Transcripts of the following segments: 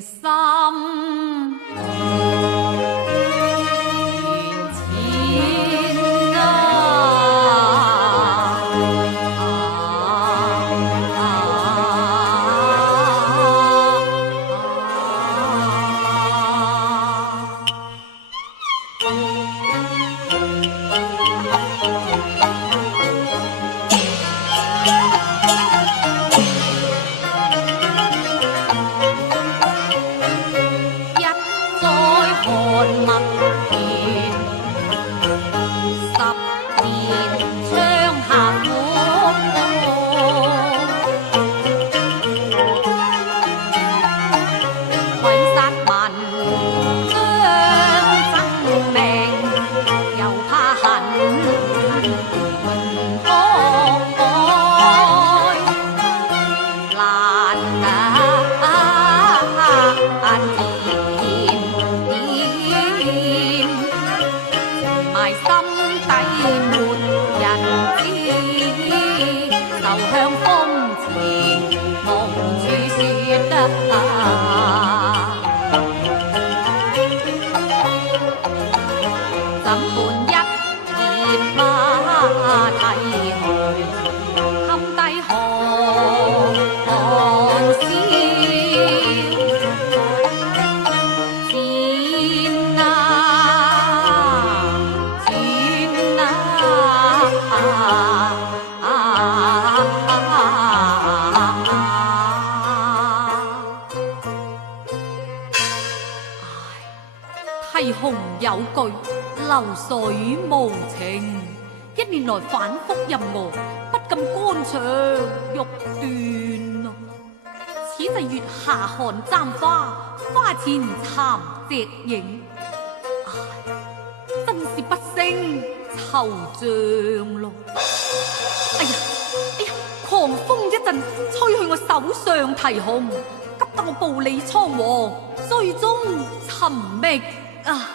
心。堤洪有句流水無情，一年來反覆任我，不禁肝腸欲斷。此際月下看簪花，花前尋隻影。唉，真是不勝惆悵咯。哎呀，狂風一陣吹去我手上堤洪，急得我步履倉皇，最終尋覓啊！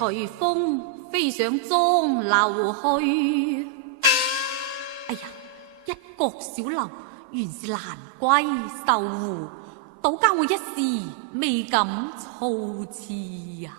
隨風飛上中流去。哎呀，一國小樓原是蘭閨秀戶，倒教我一時未敢措辭呀。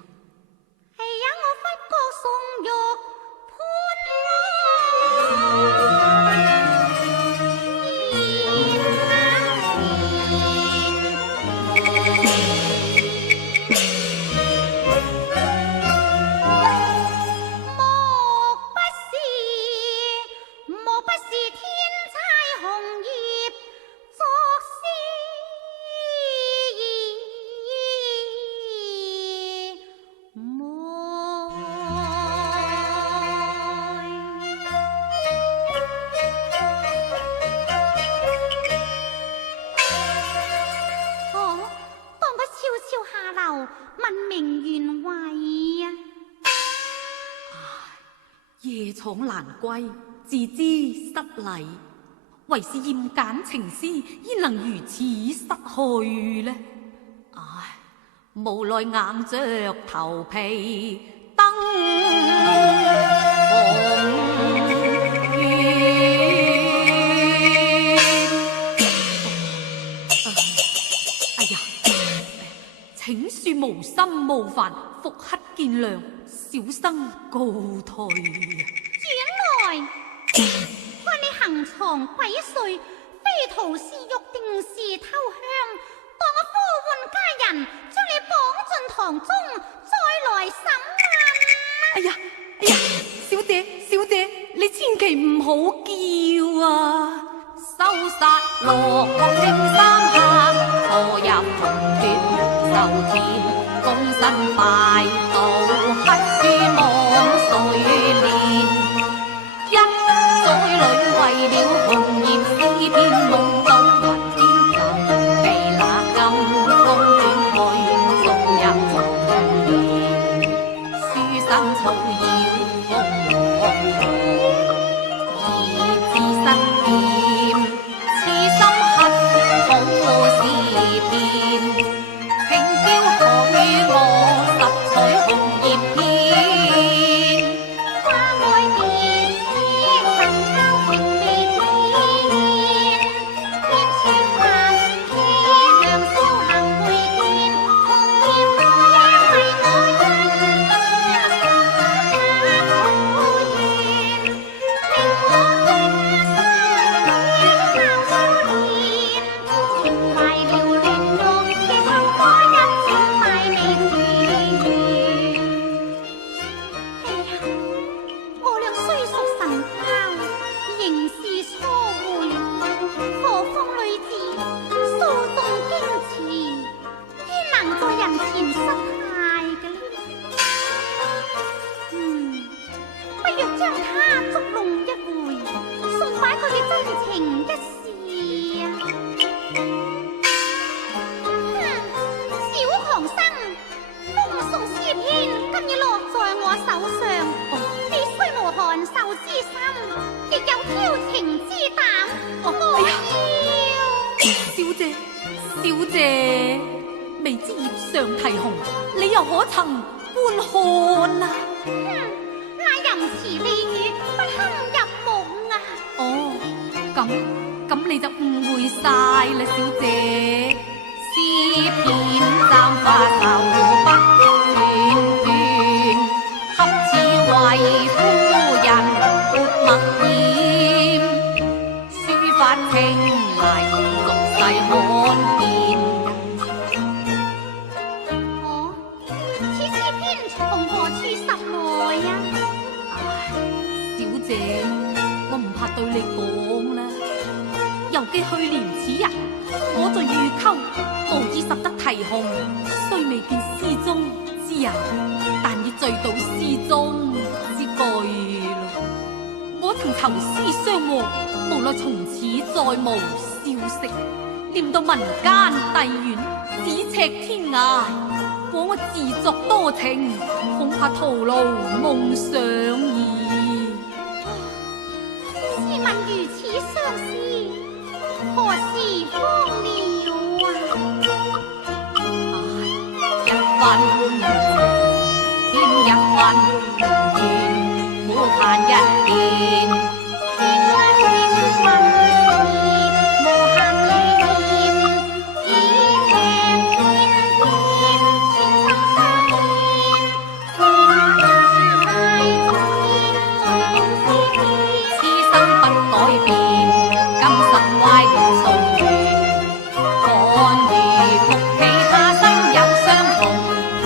夜闖蘭閨，自知失禮，唯是厭簡情絲，焉能如此失去呢？唉，無奈硬着頭皮登鴻願。哎呀，請恕無心冒犯，復刻見諒，小生告退。轉來，看你行藏鬼祟，非徒是欲定是偷香，當我呼喚家人，將你綁進堂中，再來審問。哎呀，小姐，你千祈唔好叫啊！收殺落國青衫客，錯入紅奪受甜，躬身拜倒黑書網水簾。一載裏為了紅葉詩篇，夢到雲天就被那金風捲去，送入紅蓮。書生草妖風浪途，而自失劍，痴心恨土詩篇。請標可與我拾取紅葉篇。花愛別枝，神偷情未見，天穿客騎，良宵行會見，紅葉花為我人，沙土緣，令我今生永孝少年，情懷繚亂欲，夜尋多一轉快未斷。哎呀，我倆雖屬神交，仍是初會，何況女子訴訟矜持，焉能在人前失態嘅呢？不若將他捉弄一回，送擺佢嘅真情一試啊！小狂生，風送詩篇今日落在我手上，你雖無寒受之心，亦有挑情之膽。我小姐，未知葉上提紅，你又可曾觀看啊？那淫詞利語不堪入目啊！哦，咁你就誤會晒啦，小姐。詩篇簪花繡不斷斷，恰似為夫人撥墨染，書法清麗，俗世罕見。哦，此詩篇從何處拾來啊？小姐，我唔怕對你講啦。猶記去年此日，我在御溝無意拾得題紅，雖未見詩中之人，但已醉倒詩中之句咯。我曾愁詩相和，無奈從此再無消息。念到民間帝苑，咫尺天涯，枉我自作多情，恐怕徒勞夢想矣。試問如此相思，何時方了啊？一分天一分，願苦盼一見。天一星雲時，無限理念，只聽天天，情深相連，花太淺，最無思念。此生不改變，今生歪了數緣。看如曲其他生有相同，提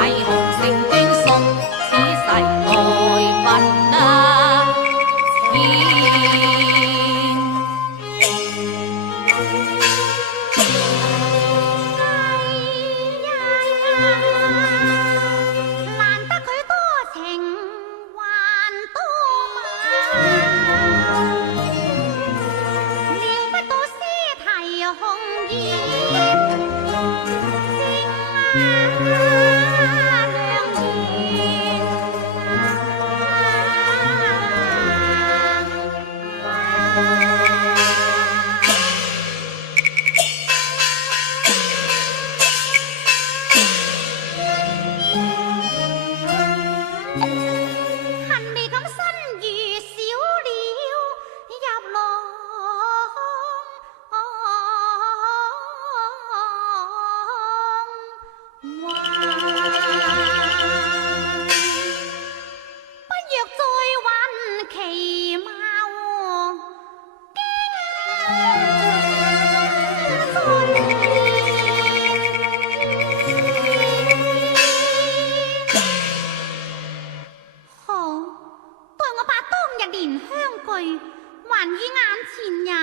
句，還與眼前人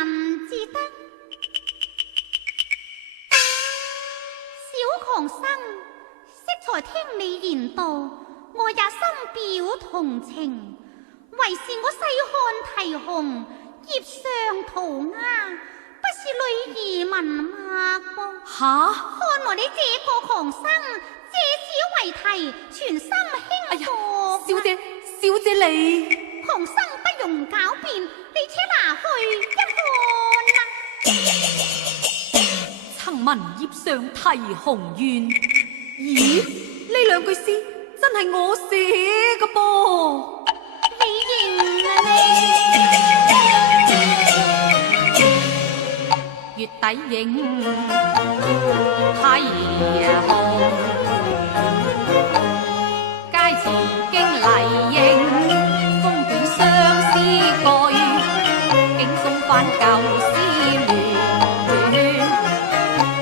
至得。小狂生，適才聽你言道，我也深表同情。唯是我細看啼紅，葉上塗鴉，不是女兒文墨噃。吓！看來你這個狂生，借此為題，全心輕薄。小姐，小姐你狂生不容狡辯，你且拿去一看啊！曾聞葉上啼紅怨，咦？呢兩句詩真係我寫嘅噃。你認啊你？月底影啼紅，街前經麗影，風卷相思句，竟送返舊思戀。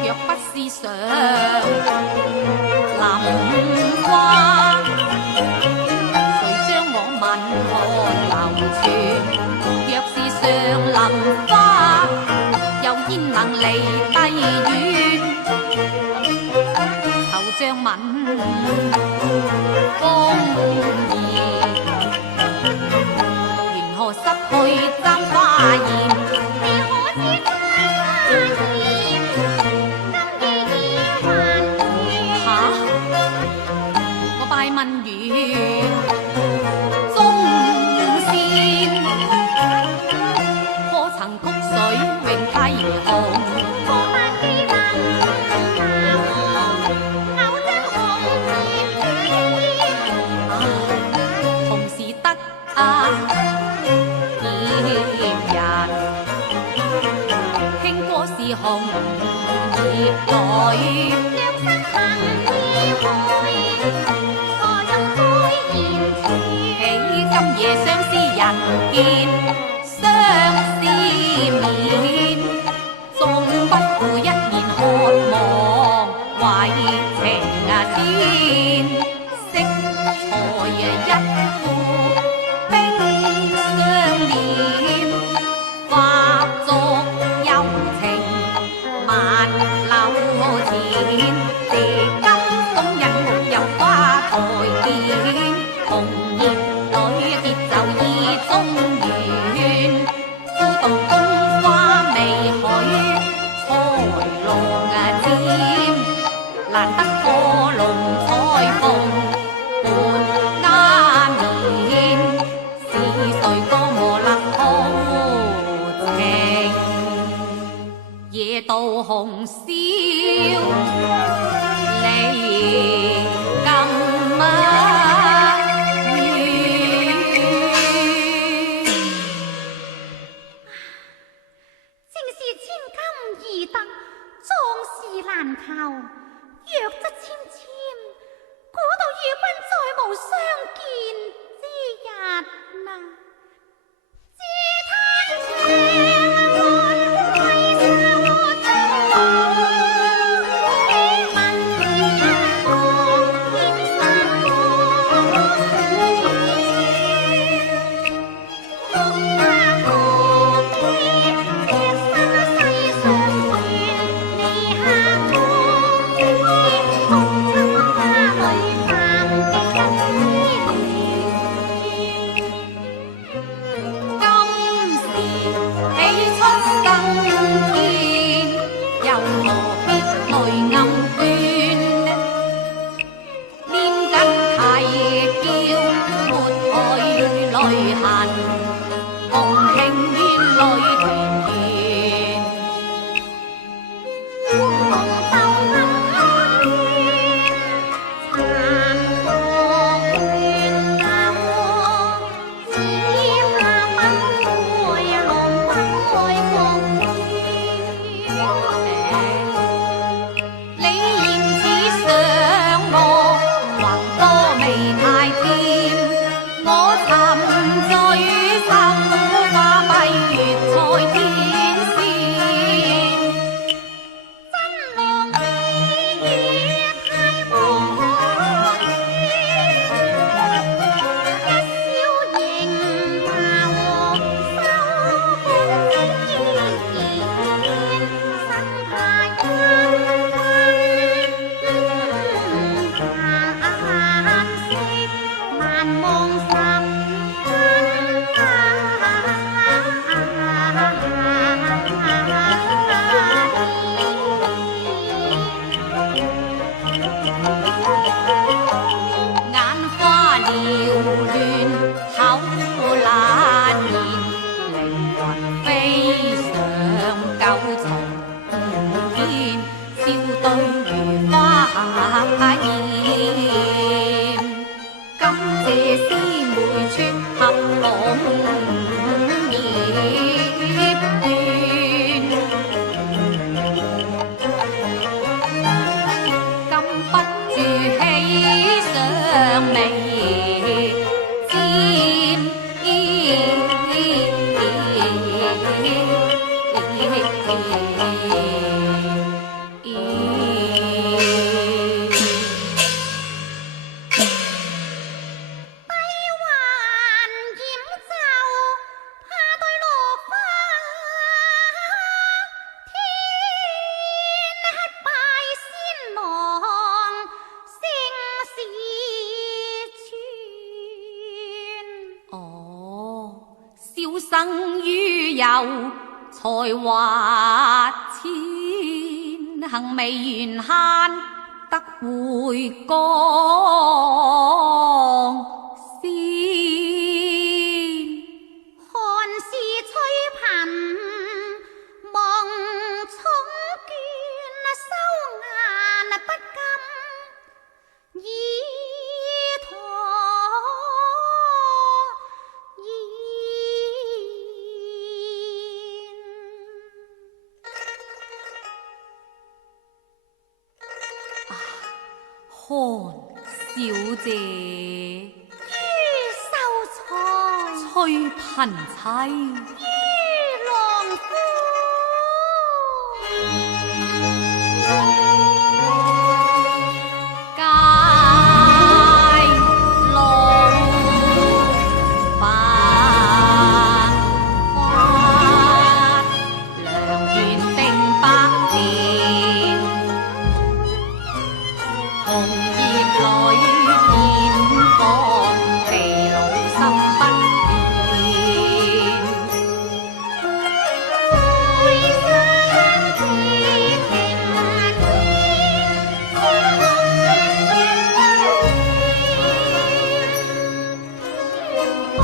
若不是上林花，誰將我問看流傳？若是上林花，又焉能離低遠？愁將吻風兒，緣何失去簪花硯？你可知簪花硯，今夜已還願。吓！我拜問月中仙，可曾曲水永啼紅？過百幾人下我，偶將紅葉添。同是得孽人，輕過是紅葉女。若失行意外，何用灰言處？喜今夜相思人見，相思面，終不負一言渴望為情天。惜才一副冰相連，化作柔情萬柳前。至今總引我入花台見，紅葉裏結就意中緣。孤獨風花未許，才浪尖，難得火龍彩鳳伴鴉面，是誰多麼能豪情？夜渡紅簫離金月。正是千金易得，壯士難求。若則纖纖，估到與君再無相見之日呐。自嘆長安為啥我終，你問天空天生我欲把我嘅赤身世上傳，離下我紅塵花裏繁的一枝今時喜出生天，又何必淚暗斷？拈緊啼叫，抹去淚痕，共慶園裏團圓。紅豆暗看遠，殘荷斷流，枝下分開浪分開共你言似上我，橫波未太添，我沉醉。望十眼花撩亂，口懶言，靈魂飛上九重天，笑對如花艷。感謝師妹撮合紅葉斷，禁不住喜上眉尖。小生於有才華千，行未完限得回江先。看似吹貧望重倦，收眼不禁以堂言。韓小姐，於秀才，崔貧妻，於郎夫。街路百花，良緣定百年。紅葉裏見過，地老心不變。回想此情天，笑紅